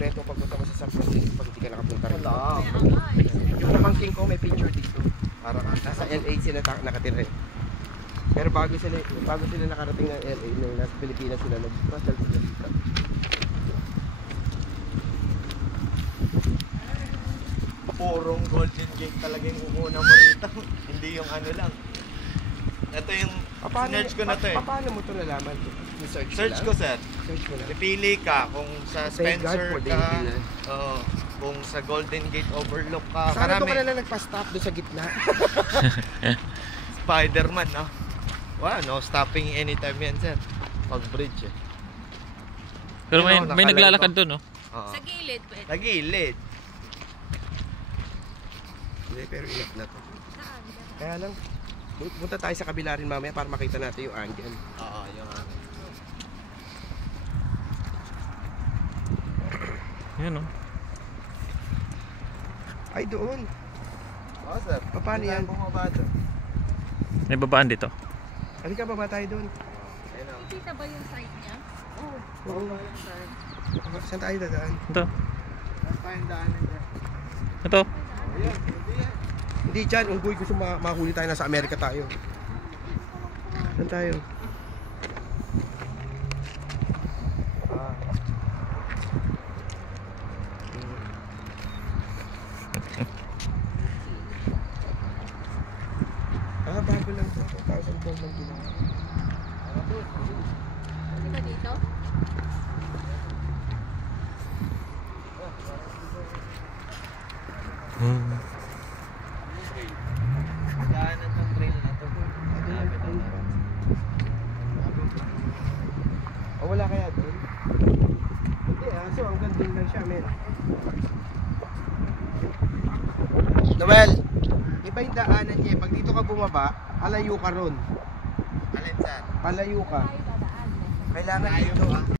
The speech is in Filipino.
kompleto pagpunta mo sa San Francisco pag hindi ka nakapunta rin. Wala. Yung namangking ko may picture dito. Parang nasa LA sila nakatira. Pero bago sila nakarating ng LA, nung nasa Pilipinas sila, nag-travel sila dito. Purong Golden Gate talaga yung umuna mo rito. Hindi yung ano lang. Ito yung search ko na to eh. Paano mo ito nalaman? Search ko, sir. Search ko na. Pipili ka kung sa Thank God Spencer for the ka. Pilipinas. Oo. Kung sa Golden Gate Overlook ka. Sana doon Karami. ka na lang nagpa-stop doon sa gitna. Spider-Man, no? Wow, no stopping anytime yan, sir. Pag bridge eh. Pero may, Yun, may nakalay naglalakad ko. doon, no? Oo. Sa gilid pwede. Sa gilid. Hindi, pero enough na to. Saan? Kaya lang, punta tayo sa kabila rin mamaya para makita natin yung angle. Oo, yung ano. Yun, no? Ay, doon. Oo, sir. Paano yan? Bumaba doon. May babaan dito. Halika, baba tayo doon. Ayun o. Nakikita ba yung side niya? Oo. Saan tayo dadaan? Ito. Saan tayong daanan dyan? Ito. Ayan, hindi yan. Hindi dyan, unggoy gusto mahuli tayo, nasa Amerika tayo. Saan tayo? Bago lang ito. 2,000 lang ginawa. Hindi ba dito? Daanan ng trail na to. O wala kaya doon? Hindi so hanggang doon lang siya, men. Noel, iba yung daanan niya. Pag dito ka bumaba, alayo ka ron. Alin, sir? Palayo ka. Tayo dadaan. Kailangan Layo dito. pa.